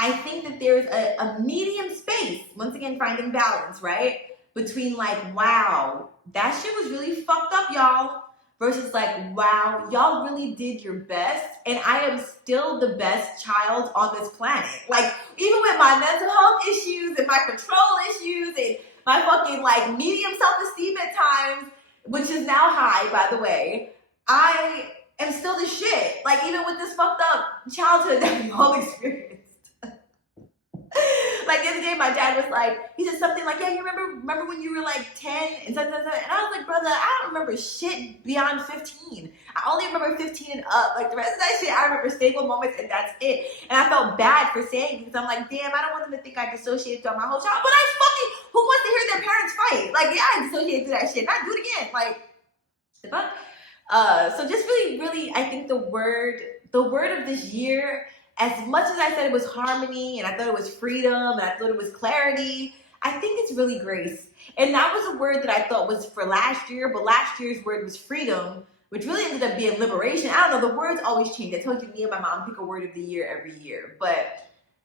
I think that there's a medium space, once again, finding balance, right? Between like, wow, that shit was really fucked up, y'all. Versus like, wow, y'all really did your best. And I am still the best child on this planet. Like, even with my mental health issues and my control issues and my fucking like medium self-esteem at times, which is now high, by the way, I am still the shit. Like, even with this fucked up childhood that we all experienced. Like the other day, my dad was like, he said something like, yeah, you remember when you were like 10 and such. And I was like, brother, I don't remember shit beyond 15. I only remember 15 and up. Like the rest of that shit, I remember stable moments and that's it. And I felt bad for saying it because I'm like, damn, I don't want them to think I dissociated throughout my whole child. But who wants to hear their parents fight? Like, yeah, I dissociated through that shit. Not do it again. Like, the fuck? So just really, I think the word of this year, as much as I said it was harmony and I thought it was freedom and I thought it was clarity, I think it's really grace. And that was a word that I thought was for last year, but last year's word was freedom, which really ended up being liberation. I don't know, the words always change. I told you me and my mom pick a word of the year every year. But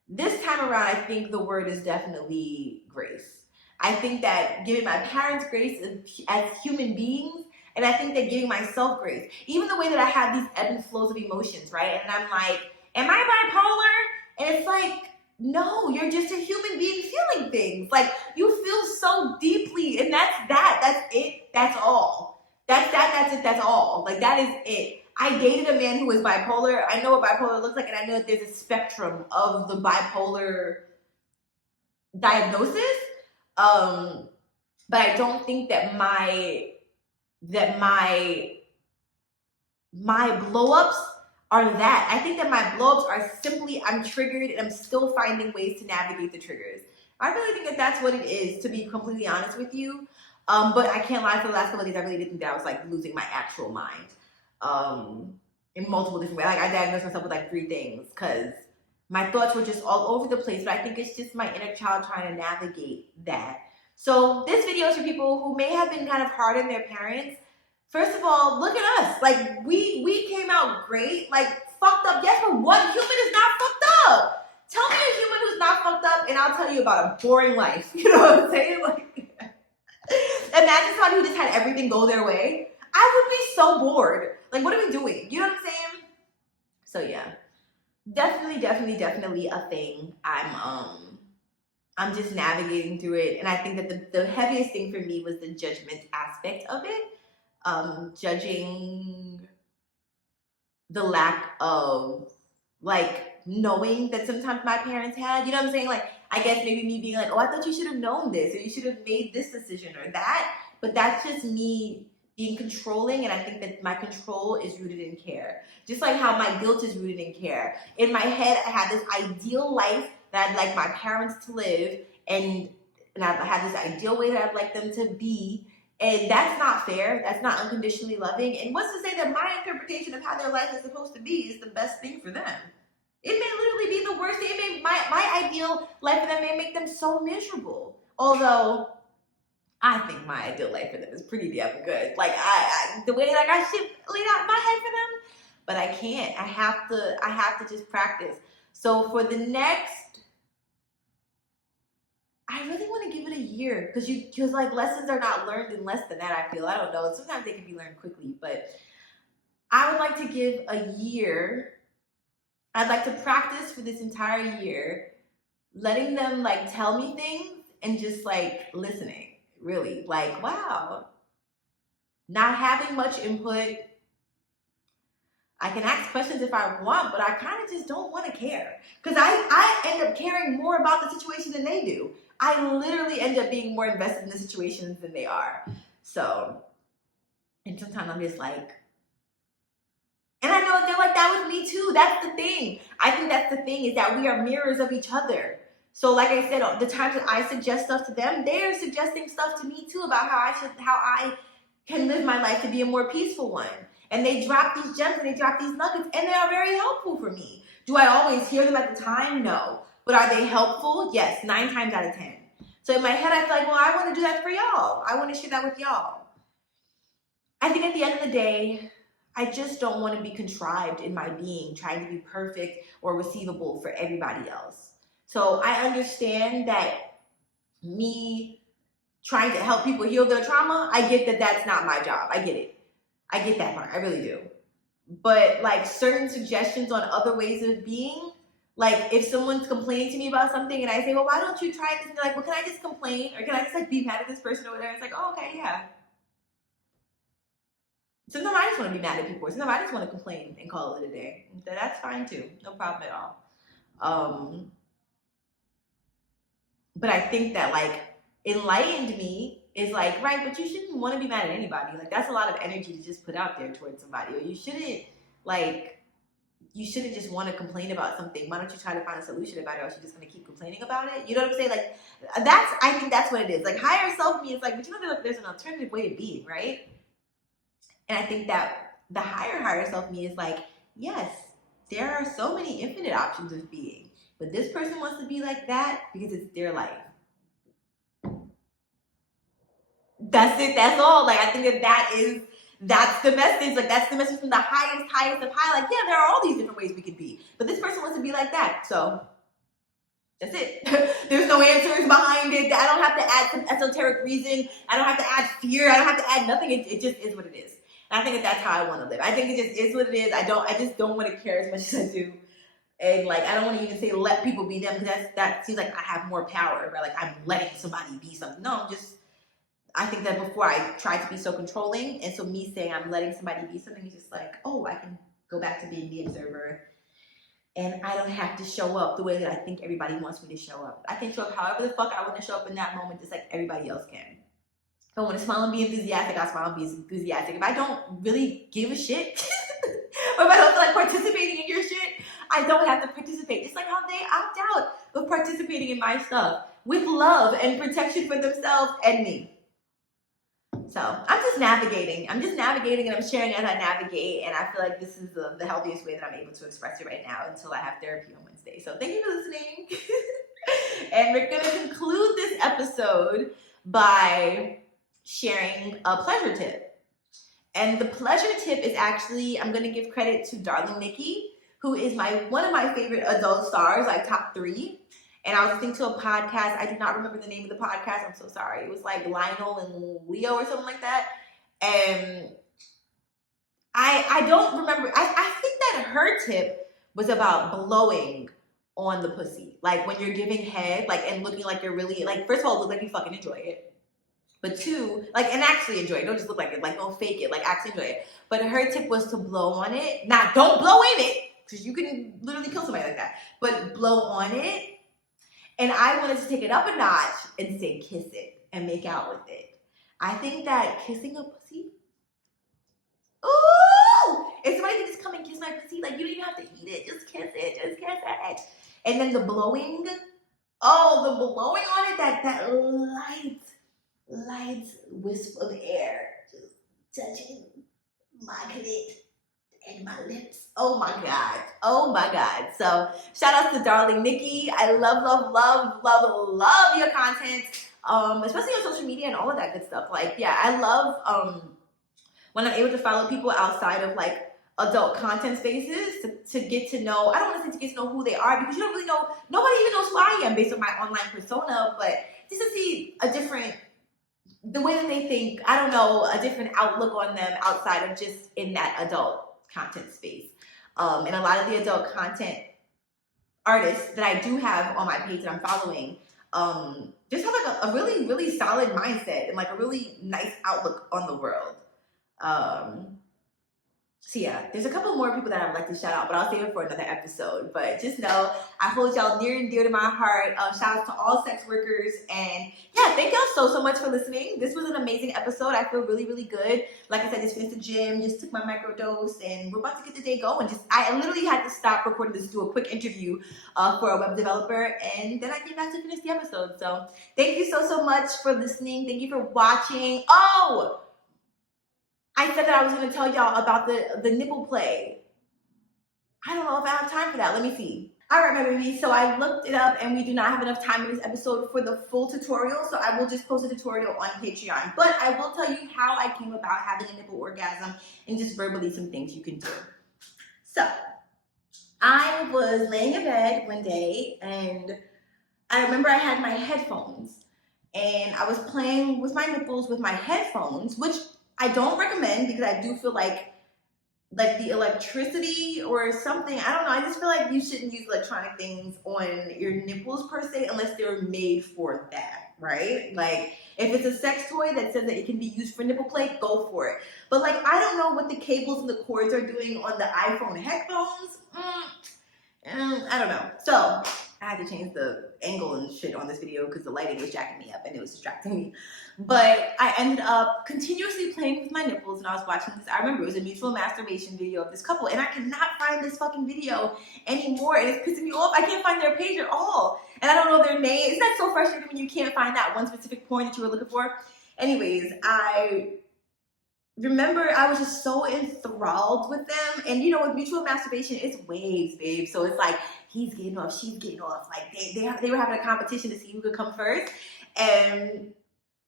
this time around, I think the word is definitely grace. I think that giving my parents grace as human beings, and I think that giving myself grace, even the way that I have these ebb and flows of emotions, right? And I'm like, am I bipolar? And it's like, no, you're just a human being feeling things. Like, you feel so deeply, and that's it, that's all. That's it, that's all. Like, that is it. I dated a man who was bipolar. I know what bipolar looks like, and I know that there's a spectrum of the bipolar diagnosis. But I don't think that my blow-ups are that. I think that my blow-ups are simply I'm triggered and I'm still finding ways to navigate the triggers. I really think that that's what it is, to be completely honest with you. But I can't lie, for the last couple of days, I really did think that I was like losing my actual mind in multiple different ways. Like I diagnosed myself with like 3 things because my thoughts were just all over the place. But I think it's just my inner child trying to navigate that. So this video is for people who may have been kind of hard on their parents. First of all, look at us. Like, we came out great. Like, fucked up. Yes, but what human is not fucked up? Tell me a human who's not fucked up, and I'll tell you about a boring life. You know what I'm saying? Like, imagine somebody who just had everything go their way. I would be so bored. Like, what are we doing? You know what I'm saying? So, yeah. Definitely a thing. I'm just navigating through it. And I think that the heaviest thing for me was the judgment aspect of it. Judging the lack of like knowing that sometimes my parents had, you know what I'm saying? Like, I guess maybe me being like, oh, I thought you should have known this, or you should have made this decision or that. But that's just me being controlling. And I think that my control is rooted in care. Just like how my guilt is rooted in care. In my head, I had this ideal life that I'd like my parents to live, and I had this ideal way that I'd like them to be. And that's not fair. That's not unconditionally loving. And what's to say that my interpretation of how their life is supposed to be is the best thing for them? It may literally be the worst thing. It may, my ideal life for them may make them so miserable. Although I think my ideal life for them is pretty damn good. Like the way like I shit laid out in my head for them, but I can't. I have to just practice. So for the next, I really want to give it a year because like lessons are not learned in less than that. I feel, I don't know. Sometimes they can be learned quickly, but I would like to give a year. I'd like to practice for this entire year, letting them like tell me things and just like listening. Really, like, wow, not having much input. I can ask questions if I want, but I kind of just don't want to care because I end up caring more about the situation than they do. I literally end up being more invested in the situations than they are. So, and sometimes I'm just like, and I know they're like that with me too. That's the thing. I think that's the thing, is that we are mirrors of each other. So like I said, the times that I suggest stuff to them, they're suggesting stuff to me too about how I can live my life to be a more peaceful one. And they drop these gems and they drop these nuggets, and they are very helpful for me. Do I always hear them at the time? No. But are they helpful? Yes, 9 times out of 10. So in my head, I feel like, well, I want to do that for y'all. I want to share that with y'all. I think at the end of the day, I just don't want to be contrived in my being, trying to be perfect or receivable for everybody else. So I understand that me trying to help people heal their trauma, I get that that's not my job. I get it. I get that part. I really do. But like certain suggestions on other ways of being, like if someone's complaining to me about something and I say, well, why don't you try this? And they're like, well, can I just complain? Or can I just like be mad at this person or whatever? It's like, oh, okay, yeah. Sometimes I just want to be mad at people. Sometimes I just want to complain and call it a day. That's fine too. No problem at all. But I think that like enlightened me is like, right, but you shouldn't want to be mad at anybody. Like that's a lot of energy to just put out there towards somebody. Or you shouldn't just want to complain about something. Why don't you try to find a solution about it, or else you're just going to keep complaining about it? You know what I'm saying? Like I think that's what it is. Like higher self me is like, but you know, there's an alternative way of being, right? And I think that the higher self me is like, yes, there are so many infinite options of being, but this person wants to be like that because it's their life. That's it. That's all. Like, I think that's the message. Like, that's the message from the highest of high. Like, yeah, there are all these different ways we could be, but this person wants to be like that. So that's it. There's no answers behind it. I don't have to add some esoteric reason. I don't have to add fear. I don't have to add nothing. It just is what it is. And I think that's how I want to live. I think it just is what it is. I just don't want to care as much as I do. And like, I don't want to even say let people be them, because that seems like I have more power, right? Like I'm letting somebody be something. No, I think that before I tried to be so controlling, and so me saying I'm letting somebody be something is just like, oh, I can go back to being the observer and I don't have to show up the way that I think everybody wants me to show up. I can show up however the fuck I want to show up in that moment, just like everybody else can. If I want to smile and be enthusiastic, I smile and be enthusiastic. If I don't really give a shit, or if I don't feel like participating in your shit, I don't have to participate. Just like how they opt out of participating in my stuff with love and protection for themselves and me. So I'm just navigating and I'm sharing as I navigate, and I feel like this is the healthiest way that I'm able to express it right now until I have therapy on Wednesday. So thank you for listening. And we're going to conclude this episode by sharing a pleasure tip. And the pleasure tip is actually, I'm going to give credit to darling Nikki, who is one of my favorite adult stars, like top 3. And I was listening to a podcast. I do not remember the name of the podcast. I'm so sorry. It was like Lionel and Leo or something like that. And I don't remember. I think that her tip was about blowing on the pussy. Like when you're giving head, like, and looking like you're really, like, first of all, look like you fucking enjoy it. But 2, like, and actually enjoy it. Don't just look like it. Like, don't fake it. Like, actually enjoy it. But her tip was to blow on it. Not, don't blow in it, because you can literally kill somebody like that. But blow on it. And I wanted to take it up a notch and say kiss it and make out with it. I think that kissing a pussy, ooh! If somebody can just come and kiss my pussy, like, you don't even have to eat it. Just kiss it. Just kiss it. And then the blowing, the blowing on it, that light wisp of air just touching my clit and my lips. Oh my God. So shout out to darling Nikki. I love your content, especially on social media and all of that good stuff. Like, yeah, I love when I'm able to follow people outside of like adult content spaces to get to know, I don't want to say to get to know who they are, because you don't really know, nobody even knows who I am based on my online persona, but just to see the way that they think, I don't know, a different outlook on them outside of just in that adult content space. And a lot of the adult content artists that I do have on my page that I'm following just have like a really, really solid mindset and like a really nice outlook on the world. So yeah, there's a couple more people that I would like to shout out, but I'll save it for another episode. But just know, I hold y'all near and dear to my heart. Shout out to all sex workers. And yeah, thank y'all so much for listening. This was an amazing episode. I feel really, really good. Like I said, just finished the gym, just took my microdose, and we're about to get the day going. I literally had to stop recording this to do a quick interview for a web developer, and then I came back to finish the episode. So thank you so much for listening. Thank you for watching. Oh! I said that I was going to tell y'all about the nipple play. I don't know if I have time for that. Let me see. All right, my baby. So I looked it up, and we do not have enough time in this episode for the full tutorial, so I will just post a tutorial on Patreon. But I will tell you how I came about having a nipple orgasm and just verbally some things you can do. So I was laying in bed one day, and I remember I had my headphones, and I was playing with my nipples with my headphones, which I don't recommend because I do feel like the electricity or something, I don't know, I just feel like you shouldn't use electronic things on your nipples per se unless they're made for that, right? Like, if it's a sex toy that says that it can be used for nipple play, go for it. But like, I don't know what the cables and the cords are doing on the iPhone headphones. I don't know. So I had to change the angle and shit on this video because the lighting was jacking me up and it was distracting me. But I ended up continuously playing with my nipples, and I was watching this. I remember it was a mutual masturbation video of this couple, and I cannot find this fucking video anymore, and it's pissing me off. I can't find their page at all, and I don't know their name. Isn't that so frustrating when you can't find that one specific porn that you were looking for? Anyways, I remember I was just so enthralled with them, and you know, with mutual masturbation, it's waves, babe. So it's like he's getting off, she's getting off. Like they were having a competition to see who could come first, and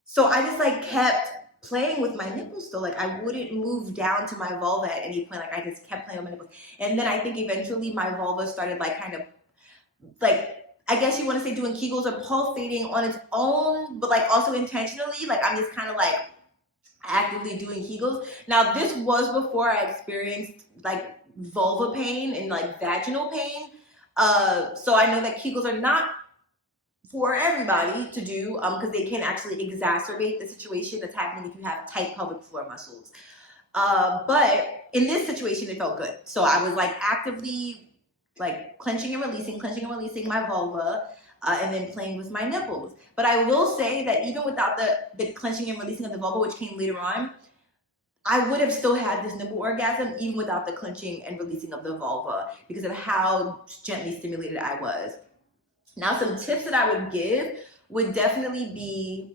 so I just like kept playing with my nipples though. Like I wouldn't move down to my vulva at any point. Like I just kept playing with my nipples. And then I think eventually my vulva started like kind of like, I guess you want to say doing Kegels or pulsating on its own, but like also intentionally. Like I'm just kind of like actively doing Kegels. Now this was before I experienced like vulva pain and like vaginal pain. So I know that Kegels are not for everybody to do because they can actually exacerbate the situation that's happening if you have tight pelvic floor muscles. But in this situation, it felt good. So I was like actively like clenching and releasing my vulva, and then playing with my nipples. But I will say that even without the clenching and releasing of the vulva, which came later on, I would have still had this nipple orgasm even without the clenching and releasing of the vulva because of how gently stimulated I was. Now, some tips that I would give would definitely be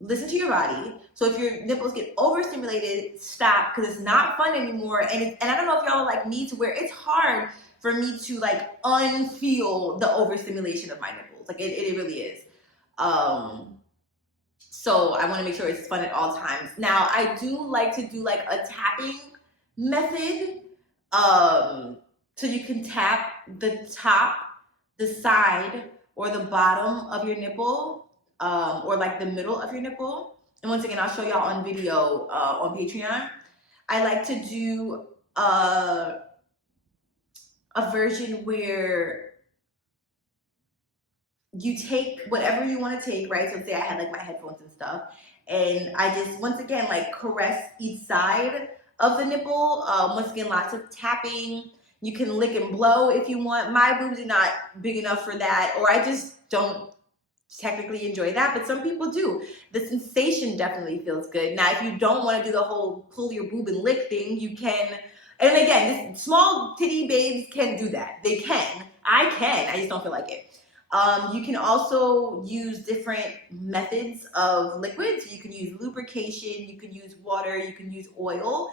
listen to your body. So if your nipples get overstimulated, stop, because it's not fun anymore. And I don't know if y'all are like me to where it's hard for me to like unfeel the overstimulation of my nipples. Like it really is. So I want to make sure it's fun at all times. Now, I do like to do like a tapping method. So you can tap the top, the side, or the bottom of your nipple, or like the middle of your nipple. And once again, I'll show y'all on video on Patreon. I like to do a version where you take whatever you want to take, right? So say I had like my headphones and stuff, and I just, once again, like caress each side of the nipple. Once again, lots of tapping. You can lick and blow if you want. My boobs are not big enough for that, or I just don't technically enjoy that, but some people do. The sensation definitely feels good. Now, if you don't want to do the whole pull your boob and lick thing, you can, and again, this, small titty babes can do that. They can. I can. I just don't feel like it. You can also use different methods of liquids. You can use lubrication, you can use water, you can use oil,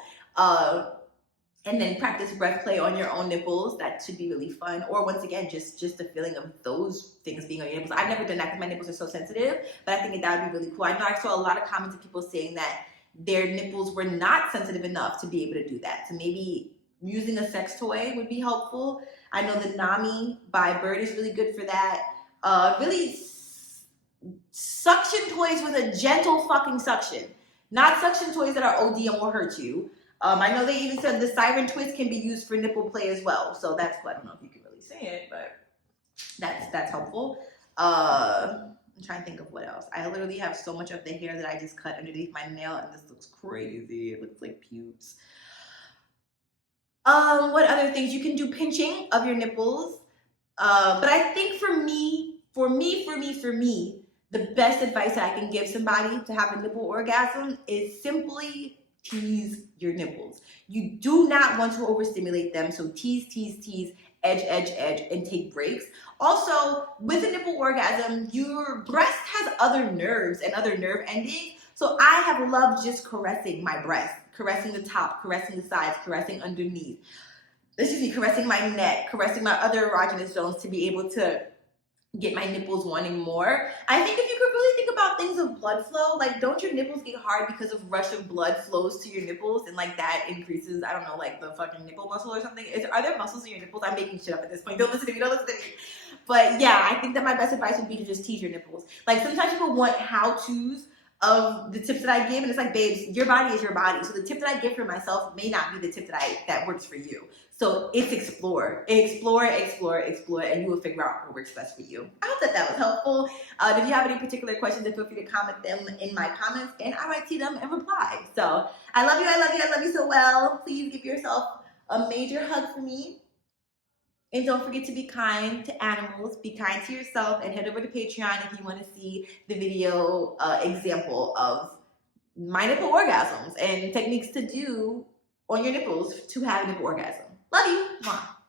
and then practice breath play on your own nipples. That should be really fun. Or once again, just the feeling of those things being on your nipples. I've never done that because my nipples are so sensitive, but I think that would be really cool. I know I saw a lot of comments of people saying that their nipples were not sensitive enough to be able to do that. So maybe using a sex toy would be helpful. I know the Nami by Bird is really good for that. Really suction toys with a gentle fucking suction. Not suction toys that are OD and will hurt you. I know they even said the siren twist can be used for nipple play as well. So that's, I don't know if you can really say it, but that's helpful. I'm trying to think of what else. I literally have so much of the hair that I just cut underneath my nail, and this looks crazy. It looks like pubes. What other things? You can do pinching of your nipples. But I think for me, the best advice that I can give somebody to have a nipple orgasm is simply tease your nipples. You do not want to overstimulate them, so tease, edge, and take breaks. Also, with a nipple orgasm, your breast has other nerves and other nerve endings, so I have loved just caressing my breast, caressing the top, caressing the sides, caressing underneath. Caressing my neck, caressing my other erogenous zones to be able to get my nipples wanting more. I think if you could really think about things of blood flow, like don't your nipples get hard because of rush of blood flows to your nipples and like that increases, I don't know, like the fucking nipple muscle or something? Are there muscles in your nipples? I'm making shit up at this point. Don't listen to me. But yeah, I think that my best advice would be to just tease your nipples. Like sometimes people want how-tos of the tips that I give, and it's like, babes, your body is your body. So the tip that I give for myself may not be the tip that works for you. So it's explore, and you will figure out what works best for you. I hope that was helpful. If you have any particular questions, then feel free to comment them in my comments, and I might see them and reply. So I love you so well. Please give yourself a major hug for me. And don't forget to be kind to animals, be kind to yourself, and head over to Patreon if you want to see the video example of my nipple orgasms and techniques to do on your nipples to have a nipple orgasm. Love you. Mwah.